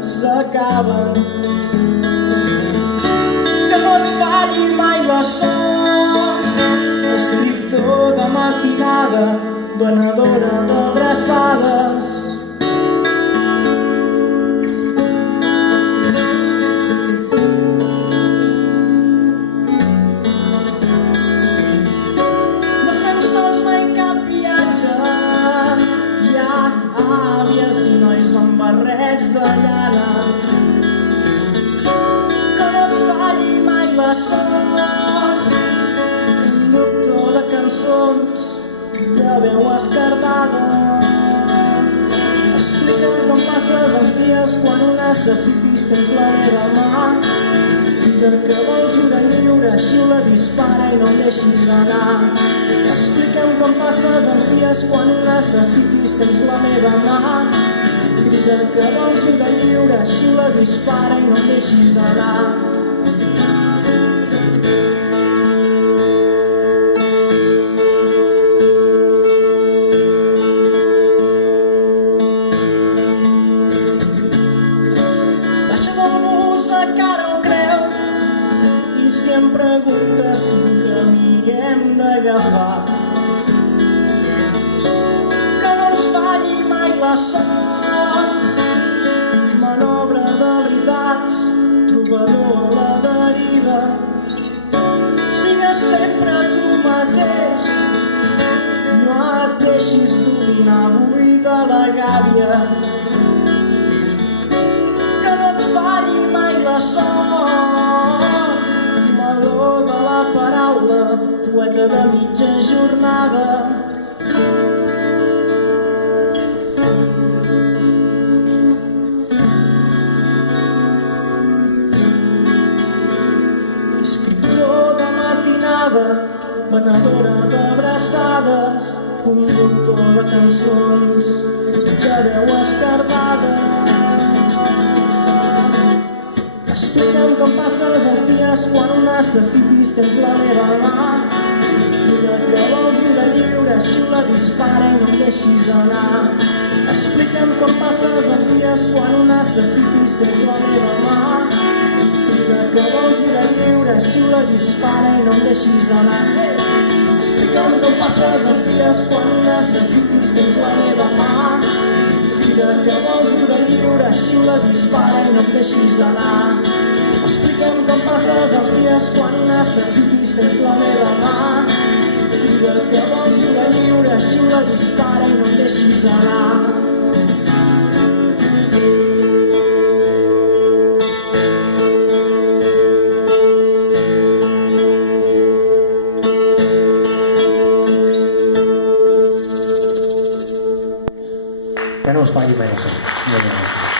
s'acaben. Que no et falli mai la sort, escriptor de matinada, venedora d'abraçades. No fem sols mai cap viatge, hi ha àvies i nois amb barrets de llana. Que no et falli mai la sort, conductor de cançons de veu esquerdada. Explica'm com passes els dies quan ho necessitis, tens la meva mà. Digue'm que vols viure lliure, xiula, dispara i no em deixis anar. Explica'm com passes els dies quan ho necessitis, tens la meva mà. Digue'm que vols viure lliure, xiula, dispara i no em deixis anar. Cara o creu i si em preguntes quin camí hem d'agafar, que no ens falli mai la sort, manobra de veritat, trobador a la deriva. Sigues sempre tu mateix, no et deixis dominar avui de la gàbia. La sort, meló de la paraula, poeta de mitja jornada. Escriptor de matinada, venedora d'abraçades, conductor de cançons de veu esquerdada. Explica'm com passes els dies quan ho necessitis, tens la meva mà. Digue'm que vols viure lliure, xiula, dispara i no em deixis anar. Explica'm com passes els dies quan ho necessitis, tens la meva mà. Digue'm que vols viure lliure, xiula, dispara i no em deixis anar. Explica'm com passes els dies quan ho necessitis, tens la meva mà. Digue'm que vols viure lliure, xiula, dispara i no em deixis anar. Explica'm com passes els dies quan ho necessitis, tens la meva mà. Digue'm que vols viure lliure, xiula, dispara i no em deixis anar. Que no us falli mai això.